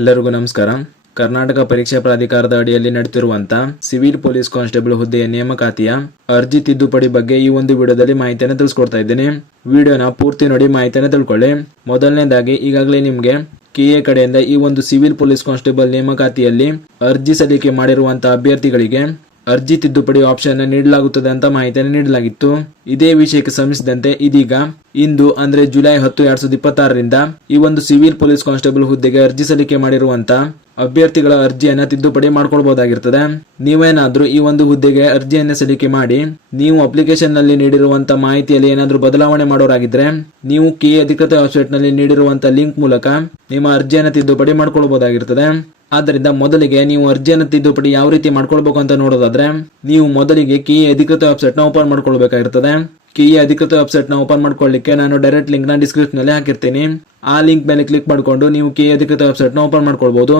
ಎಲ್ಲರಿಗೂ ನಮಸ್ಕಾರ. ಕರ್ನಾಟಕ ಪರೀಕ್ಷಾ ಪ್ರಾಧಿಕಾರದ ಅಡಿಯಲ್ಲಿ ನಡೆಯುತ್ತಿರುವಂತಹ ಸಿವಿಲ್ ಪೊಲೀಸ್ ಕಾನ್ಸ್ಟೇಬಲ್ ಹುದ್ದೆಯ ನೇಮಕಾತಿಯ ಅರ್ಜಿ ತಿದ್ದುಪಡಿ ಬಗ್ಗೆ ಈ ಒಂದು ವಿಡಿಯೋದಲ್ಲಿ ಮಾಹಿತಿಯನ್ನು ತಿಳಿಸ್ಕೊಡ್ತಾ ಇದ್ದೀನಿ. ವಿಡಿಯೋನ ಪೂರ್ತಿ ನೋಡಿ ಮಾಹಿತಿಯನ್ನು ತಿಳ್ಕೊಳ್ಳಿ. ಮೊದಲನೇದಾಗಿ ಈಗಾಗಲೇ ನಿಮಗೆ ಕೆಎ ಕಡೆಯಿಂದ ಈ ಒಂದು ಸಿವಿಲ್ ಪೊಲೀಸ್ ಕಾನ್ಸ್ಟೇಬಲ್ ನೇಮಕಾತಿಯಲ್ಲಿ ಅರ್ಜಿ ಸಲ್ಲಿಕೆ ಮಾಡಿರುವಂತಹ ಅಭ್ಯರ್ಥಿಗಳಿಗೆ ಅರ್ಜಿ ತಿದ್ದುಪಡಿ ಆಪ್ಷನ್ ನೀಡಲಾಗುತ್ತದೆ ಅಂತ ಮಾಹಿತಿಯನ್ನು ನೀಡಲಾಗಿತ್ತು. ಇದೇ ವಿಷಯಕ್ಕೆ ಸಂಬಂಧಿಸಿದಂತೆ ಇದೀಗ ಇಂದು ಅಂದ್ರೆ ಜುಲೈ 10, 2026ರಿಂದ ಈ ಒಂದು ಸಿವಿಲ್ ಪೊಲೀಸ್ ಕಾನ್ಸ್ಟೇಬಲ್ ಹುದ್ದೆಗೆ ಅರ್ಜಿ ಸಲ್ಲಿಕೆ ಮಾಡಿರುವಂತ ಅಭ್ಯರ್ಥಿಗಳ ಅರ್ಜಿಯನ್ನ ತಿದ್ದುಪಡಿ ಮಾಡ್ಕೊಳ್ಬಹುದಾಗಿರ್ತದೆ. ನೀವೇನಾದ್ರೂ ಈ ಒಂದು ಹುದ್ದೆಗೆ ಅರ್ಜಿಯನ್ನ ಸಲ್ಲಿಕೆ ಮಾಡಿ ನೀವು ಅಪ್ಲಿಕೇಶನ್ ನಲ್ಲಿ ನೀಡಿರುವಂತಹ ಮಾಹಿತಿಯಲ್ಲಿ ಏನಾದ್ರೂ ಬದಲಾವಣೆ ಮಾಡೋರಾಗಿದ್ರೆ ನೀವು ಕೆಎ ಅಧಿಕೃತ ವೆಬ್ಸೈಟ್ ನಲ್ಲಿ ನೀಡಿರುವಂತಹ ಲಿಂಕ್ ಮೂಲಕ ನಿಮ್ಮ ಅರ್ಜಿಯನ್ನ ತಿದ್ದುಪಡಿ ಮಾಡ್ಕೊಳ್ಬಹುದಾಗಿರ್ತದೆ. ಆದ್ದರಿಂದ ಮೊದಲಿಗೆ ನೀವು ಅರ್ಜಿಯನ್ನು ತಿದ್ದುಪಡಿ ಯಾವ ರೀತಿ ಮಾಡ್ಕೊಳ್ಬೇಕು ಅಂತ ನೋಡೋದಾದ್ರೆ ನೀವು ಮೊದಲಿಗೆ ಕೆಎ ಅಧಿಕೃತ ವೆಬ್ಸೈಟ್ ನ ಓಪನ್ ಮಾಡ್ಕೊಳ್ಬೇಕಾಗಿರ್ತದೆ. ಕೆಎ ಅಧಿಕೃತ ವೆಬ್ಸೈಟ್ ನ ಓಪನ್ ಮಾಡ್ಕೊಳ್ಳಿಕ್ಕೆ ನಾನು ಡೈರೆಕ್ಟ್ ಲಿಂಕ್ ನ ಡಿಸ್ಕ್ರಿಪ್ಷನ್ ನಲ್ಲಿ ಹಾಕಿರ್ತೀನಿ. ಆ ಲಿಂಕ್ ಮೇಲೆ ಕ್ಲಿಕ್ ಮಾಡಿಕೊಂಡು ನೀವು ಕೆಎ ಅಧಿಕೃತ ವೆಬ್ಸೈಟ್ ನ ಓಪನ್ ಮಾಡ್ಕೊಳ್ಬಹುದು.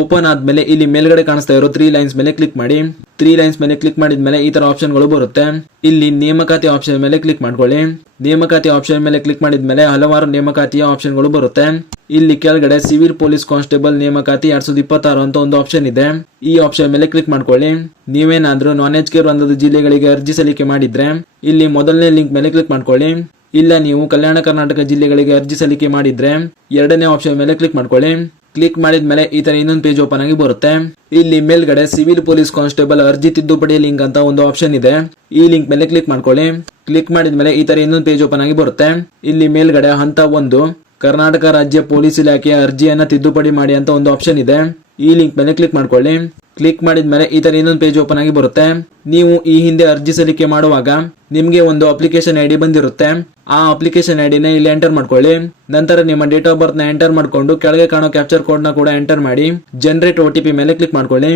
ಓಪನ್ ಆದ್ಮೇಲೆ ಇಲ್ಲಿ ಮೇಲ್ಗಡೆ ಕಾಣಿಸ್ತಾ ಇರೋ 3 ಲೈನ್ಸ್ ಮೇಲೆ ಕ್ಲಿಕ್ ಮಾಡಿ. 3 ಲೈನ್ಸ್ ಮೇಲೆ ಕ್ಲಿಕ್ ಮಾಡಿದ್ಮೇಲೆ ಈ ತರ ಆಪ್ಷನ್ ಗಳು ಬರುತ್ತೆ. ಇಲ್ಲಿ ನೇಮಕಾತಿ ಆಪ್ಷನ್ ಮೇಲೆ ಕ್ಲಿಕ್ ಮಾಡ್ಕೊಳ್ಳಿ. ನೇಮಕಾತಿ ಆಪ್ಷನ್ ಮೇಲೆ ಕ್ಲಿಕ್ ಮಾಡಿದ್ಮೇಲೆ ಹಲವಾರು ನೇಮಕಾತಿಯ ಆಪ್ಷನ್ ಗಳು ಬರುತ್ತೆ. ಇಲ್ಲಿ ಕೆಳಗಡೆ ಸಿವಿಲ್ ಪೊಲೀಸ್ ಕಾನ್ಸ್ಟೇಬಲ್ ನೇಮಕಾತಿ 2026 ಅಂತ ಒಂದು ಆಪ್ಷನ್ ಇದೆ. ಈ ಆಪ್ಷನ್ ಮೇಲೆ ಕ್ಲಿಕ್ ಮಾಡ್ಕೊಳ್ಳಿ. ನೀವೇನಾದ್ರೂ ನಾನ್ ಎಜುಕೇಟೆಡ್ ಒಂದೊಂದು ಜಿಲ್ಲೆಗಳಿಗೆ ಅರ್ಜಿ ಸಲ್ಲಿಕೆ ಮಾಡಿದ್ರೆ ಇಲ್ಲಿ ಮೊದಲನೇ ಲಿಂಕ್ ಮೇಲೆ ಕ್ಲಿಕ್ ಮಾಡ್ಕೊಳ್ಳಿ. ಇಲ್ಲ ನೀವು ಕಲ್ಯಾಣ ಕರ್ನಾಟಕ ಜಿಲ್ಲೆಗಳಿಗೆ ಅರ್ಜಿ ಸಲ್ಲಿಕೆ ಮಾಡಿದ್ರೆ ಎರಡನೇ ಆಪ್ಷನ್ ಮೇಲೆ ಕ್ಲಿಕ್ ಮಾಡ್ಕೊಳ್ಳಿ. ಕ್ಲಿಕ್ ಮಾಡಿದ್ಮೇಲೆ ಈ ತರ ಇನ್ನೊಂದು ಪೇಜ್ ಓಪನ್ ಆಗಿ ಬರುತ್ತೆ. ಇಲ್ಲಿ ಮೇಲ್ಗಡೆ ಸಿವಿಲ್ ಪೊಲೀಸ್ ಕಾನ್ಸ್ಟೇಬಲ್ ಅರ್ಜಿ ತಿದ್ದುಪಡಿ ಲಿಂಕ್ ಅಂತ ಒಂದು ಆಪ್ಷನ್ ಇದೆ. ಈ ಲಿಂಕ್ ಮೇಲೆ ಕ್ಲಿಕ್ ಮಾಡ್ಕೊಳ್ಳಿ. ಕ್ಲಿಕ್ ಮಾಡಿದ್ಮೇಲೆ ಈ ತರ ಇನ್ನೊಂದು ಪೇಜ್ ಓಪನ್ ಆಗಿ ಬರುತ್ತೆ. ಇಲ್ಲಿ ಮೇಲ್ಗಡೆ ಹಂತ 1 ಕರ್ನಾಟಕ ರಾಜ್ಯ ಪೊಲೀಸ್ ಇಲಾಖೆಯ ಅರ್ಜಿಯನ್ನ ತಿದ್ದುಪಡಿ ಮಾಡಿ ಅಂತ ಒಂದು ಆಪ್ಷನ್ ಇದೆ. ಈ ಲಿಂಕ್ ಮೇಲೆ ಕ್ಲಿಕ್ ಮಾಡ್ಕೊಳ್ಳಿ. ಕ್ಲಿಕ್ ಮಾಡಿದ್ಮೇಲೆ ಈ ತರ ಇನ್ನೊಂದು ಪೇಜ್ ಓಪನ್ ಆಗಿ ಬರುತ್ತೆ. ನೀವು ಈ ಹಿಂದೆ ಅರ್ಜಿ ಸಲ್ಲಿಕೆ ಮಾಡುವಾಗ ನಿಮ್ಗೆ ಒಂದು ಅಪ್ಲಿಕೇಶನ್ ಐಡಿ ಬಂದಿರುತ್ತೆ. ಆ ಅಪ್ಲಿಕೇಶನ್ ಐಡಿನ ಇಲ್ಲಿ ಎಂಟರ್ ಮಾಡ್ಕೊಳ್ಳಿ. ನಂತರ ನಿಮ್ಮ ಡೇಟ್ ಆಫ್ ಬರ್ತ್ ನ ಎಂಟರ್ ಮಾಡ್ಕೊಂಡು ಕೆಳಗೆ ಕಾಣೋ ಕ್ಯಾಪ್ಚರ್ ಕೋಡ್ ನ ಕೂಡ ಎಂಟರ್ ಮಾಡಿ ಜನರೇಟ್ OTP ಮೇಲೆ ಕ್ಲಿಕ್ ಮಾಡ್ಕೊಳ್ಳಿ.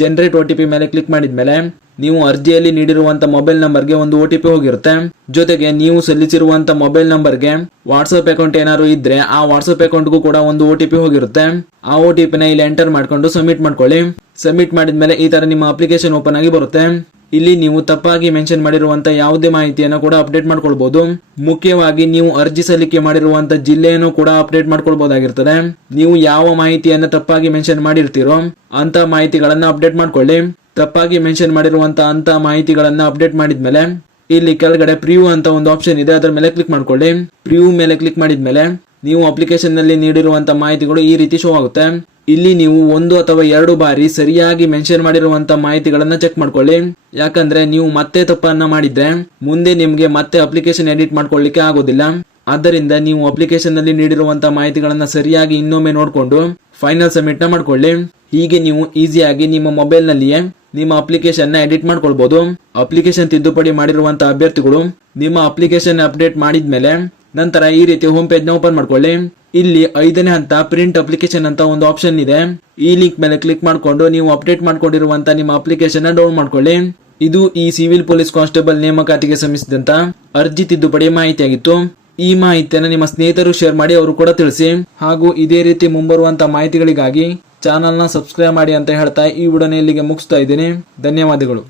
ಜನರೇಟ್ OTP ಮೇಲೆ ಕ್ಲಿಕ್ ಮಾಡಿದ್ಮೇಲೆ ನೀವು ಅರ್ಜಿಯಲ್ಲಿ ನೀಡಿರುವಂತ ಮೊಬೈಲ್ ನಂಬರ್ಗೆ ಒಂದು OTP ಹೋಗಿರುತ್ತೆ. ಜೊತೆಗೆ ನೀವು ಸಲ್ಲಿಸಿರುವಂತ ಮೊಬೈಲ್ ನಂಬರ್ಗೆ ವಾಟ್ಸ್ಆಪ್ ಅಕೌಂಟ್ ಏನಾದ್ರು ಇದ್ರೆ ಆ ವಾಟ್ಸ್ಆಪ್ ಅಕೌಂಟ್ಗೂ ಕೂಡ ಒಂದು OTP ಹೋಗಿರುತ್ತೆ. ಆ OTP ನ ಇಲ್ಲಿ ಎಂಟರ್ ಮಾಡ್ಕೊಂಡು ಸಬ್ಮಿಟ್ ಮಾಡ್ಕೊಳ್ಳಿ. ಸಬ್ಮಿಟ್ ಮಾಡಿದ್ಮೇಲೆ ಈ ತರ ನಿಮ್ಮ ಅಪ್ಲಿಕೇಶನ್ ಓಪನ್ ಆಗಿ ಬರುತ್ತೆ. ಇಲ್ಲಿ ನೀವು ತಪ್ಪಾಗಿ ಮೆನ್ಷನ್ ಮಾಡಿರುವಂತ ಯಾವುದೇ ಮಾಹಿತಿಯನ್ನು ಕೂಡ ಅಪ್ಡೇಟ್ ಮಾಡ್ಕೊಳ್ಬಹುದು. ಮುಖ್ಯವಾಗಿ ನೀವು ಅರ್ಜಿ ಸಲ್ಲಿಕೆ ಮಾಡಿರುವಂತ ಜಿಲ್ಲೆಯನ್ನು ಕೂಡ ಅಪ್ಡೇಟ್ ಮಾಡ್ಕೊಳ್ಬಹುದಾಗಿರ್ತದೆ. ನೀವು ಯಾವ ಮಾಹಿತಿಯನ್ನ ತಪ್ಪಾಗಿ ಮೆನ್ಷನ್ ಮಾಡಿರ್ತೀರೋ ಅಂತ ಮಾಹಿತಿಗಳನ್ನ ಅಪ್ಡೇಟ್ ಮಾಡ್ಕೊಳ್ಳಿ. ತಪ್ಪಾಗಿ ಮೆನ್ಷನ್ ಮಾಡಿರುವಂತ ಅಂತ ಮಾಹಿತಿಗಳನ್ನ ಅಪ್ಡೇಟ್ ಮಾಡಿದ್ಮೇಲೆ ಇಲ್ಲಿ ಕೆಳಗಡೆ ಪ್ರಿವ್ಯೂ ಅಂತ ಒಂದು ಆಪ್ಷನ್ ಇದೆ. ಅದರ ಮೇಲೆ ಕ್ಲಿಕ್ ಮಾಡ್ಕೊಳ್ಳಿ. ಪ್ರಿವ್ಯೂ ಮೇಲೆ ಕ್ಲಿಕ್ ಮಾಡಿದ್ಮೇಲೆ ನೀವು ಅಪ್ಲಿಕೇಶನ್ ನಲ್ಲಿ ನೀಡಿರುವಂತ ಮಾಹಿತಿಗಳು ಈ ರೀತಿ ಶೋ ಆಗುತ್ತೆ. ಇಲ್ಲಿ ನೀವು 1 ಅಥವಾ 2 ಬಾರಿ ಸರಿಯಾಗಿ ಮೆನ್ಷನ್ ಮಾಡಿರುವಂತ ಮಾಹಿತಿಗಳನ್ನ ಚೆಕ್ ಮಾಡ್ಕೊಳ್ಳಿ. ಯಾಕಂದ್ರೆ ನೀವು ಮತ್ತೆ ತಪ್ಪನ್ನ ಮಾಡಿದ್ರೆ ಮುಂದೆ ನಿಮ್ಗೆ ಮತ್ತೆ ಅಪ್ಲಿಕೇಶನ್ ಎಡಿಟ್ ಮಾಡ್ಕೊಳ್ಳಿಕ್ಕೆ ಆಗೋದಿಲ್ಲ. ಆದ್ದರಿಂದ ನೀವು ಅಪ್ಲಿಕೇಶನ್ ನಲ್ಲಿ ನೀಡಿರುವಂತ ಮಾಹಿತಿಗಳನ್ನ ಸರಿಯಾಗಿ ಇನ್ನೊಮ್ಮೆ ನೋಡ್ಕೊಂಡು ಫೈನಲ್ ಸಬ್ಮಿಟ್ ನ ಮಾಡ್ಕೊಳ್ಳಿ. ಹೀಗೆ ನೀವು ಈಸಿಯಾಗಿ ನಿಮ್ಮ ಮೊಬೈಲ್ ನಲ್ಲಿಯೇ ನಿಮ್ಮ ಅಪ್ಲಿಕೇಶನ್ ನ ಎಡಿಟ್ ಮಾಡ್ಕೊಳ್ಬಹುದು. ಅಪ್ಲಿಕೇಶನ್ ತಿದ್ದುಪಡಿ ಮಾಡಿರುವಂತ ಅಭ್ಯರ್ಥಿಗಳು ನಿಮ್ಮ ಅಪ್ಲಿಕೇಶನ್ ಅಪ್ಡೇಟ್ ಮಾಡಿದ್ಮೇಲೆ ನಂತರ ಈ ರೀತಿ ಹೋಮ್ ಪೇಜ್ ನ ಓಪನ್ ಮಾಡ್ಕೊಳ್ಳಿ. ಇಲ್ಲಿ 5ನೇ ಹಂತ ಪ್ರಿಂಟ್ ಅಪ್ಲಿಕೇಶನ್ ಅಂತ ಒಂದು ಆಪ್ಷನ್ ಇದೆ. ಈ ಲಿಂಕ್ ಮೇಲೆ ಕ್ಲಿಕ್ ಮಾಡ್ಕೊಂಡು ನೀವು ಅಪ್ಡೇಟ್ ಮಾಡ್ಕೊಂಡಿರುವಂತ ನಿಮ್ಮ ಅಪ್ಲಿಕೇಶನ್ ನ ಡೌನ್ಲೋಡ್ ಮಾಡ್ಕೊಳ್ಳಿ. ಇದು ಈ ಸಿವಿಲ್ ಪೊಲೀಸ್ ಕಾನ್ಸ್ಟೇಬಲ್ ನೇಮಕಾತಿಗೆ ಸಂಬಂಧಿಸಿದಂತ ಅರ್ಜಿ ತಿದ್ದುಪಡಿ ಮಾಹಿತಿಯಾಗಿತ್ತು. ಈ ಮಾಹಿತಿಯನ್ನು ನಿಮ್ಮ ಸ್ನೇಹಿತರು ಶೇರ್ ಮಾಡಿ ಅವರು ಕೂಡ ತಿಳಿಸಿ. ಹಾಗೂ ಇದೇ ರೀತಿ ಮುಂಬರುವಂತ ಮಾಹಿತಿಗಳಿಗಾಗಿ ಚಾನಲ್ ನ ಸಬ್ಸ್ಕ್ರೈಬ್ ಮಾಡಿ ಅಂತ ಹೇಳ್ತಾ ಈ ವಿಡಿಯೋನ ಇಲ್ಲಿಗೆ ಮುಗಿಸ್ತಾ ಇದ್ದೀನಿ. ಧನ್ಯವಾದಗಳು.